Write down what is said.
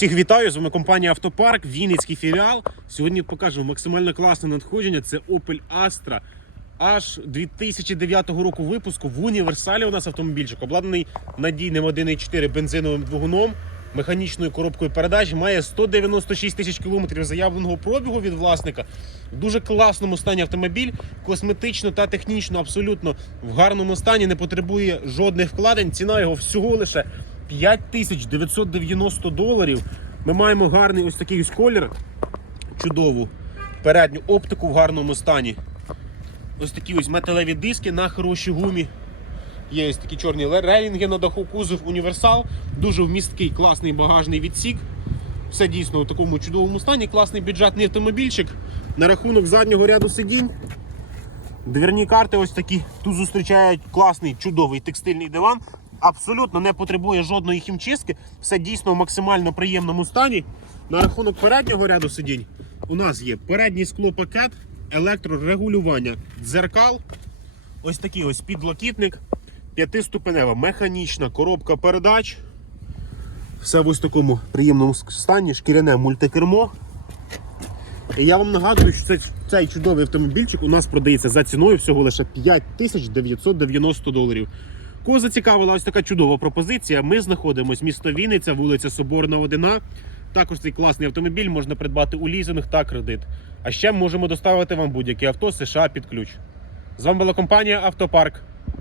Всіх вітаю, з вами компанія Автопарк, Вінницький філіал. Сьогодні покажу максимально класне надходження. Це Opel Astra. Аж 2009 року випуску в універсалі у нас автомобільчик, обладнаний надійним 1,4 бензиновим двигуном, механічною коробкою передач, має 196 тисяч кілометрів заявленого пробігу від власника. В дуже класному стані автомобіль, косметично та технічно абсолютно в гарному стані, не потребує жодних вкладень. Ціна його всього лише 5990 доларів. Ми маємо гарний ось такий ось колір, чудову передню оптику в гарному стані. Ось такі ось металеві диски на хорошій гумі. Є ось такі чорні релінги на даху, кузов універсал, дуже вмісткий, класний багажний відсік. Все дійсно у такому чудовому стані. Класний бюджетний автомобільчик. На рахунок заднього ряду сидінь. Двірні карти ось такі. Тут зустрічають класний, чудовий текстильний диван. Абсолютно не потребує жодної хімчистки. Все дійсно в максимально приємному стані. На рахунок переднього ряду сидінь у нас є передній склопакет, електрорегулювання дзеркал. Ось такий ось підлокітник, п'ятиступенева механічна коробка передач. Все в ось такому приємному стані, шкіряне мультикермо. І я вам нагадую, що цей, цей чудовий автомобільчик у нас продається за ціною всього лише 5990 доларів. Кого зацікавила ось така чудова пропозиція. Ми знаходимося місто Вінниця, вулиця Соборна 1А. Також цей класний автомобіль можна придбати у лізинг та кредит. А ще можемо доставити вам будь-яке авто США під ключ. З вами була компанія Автопарк.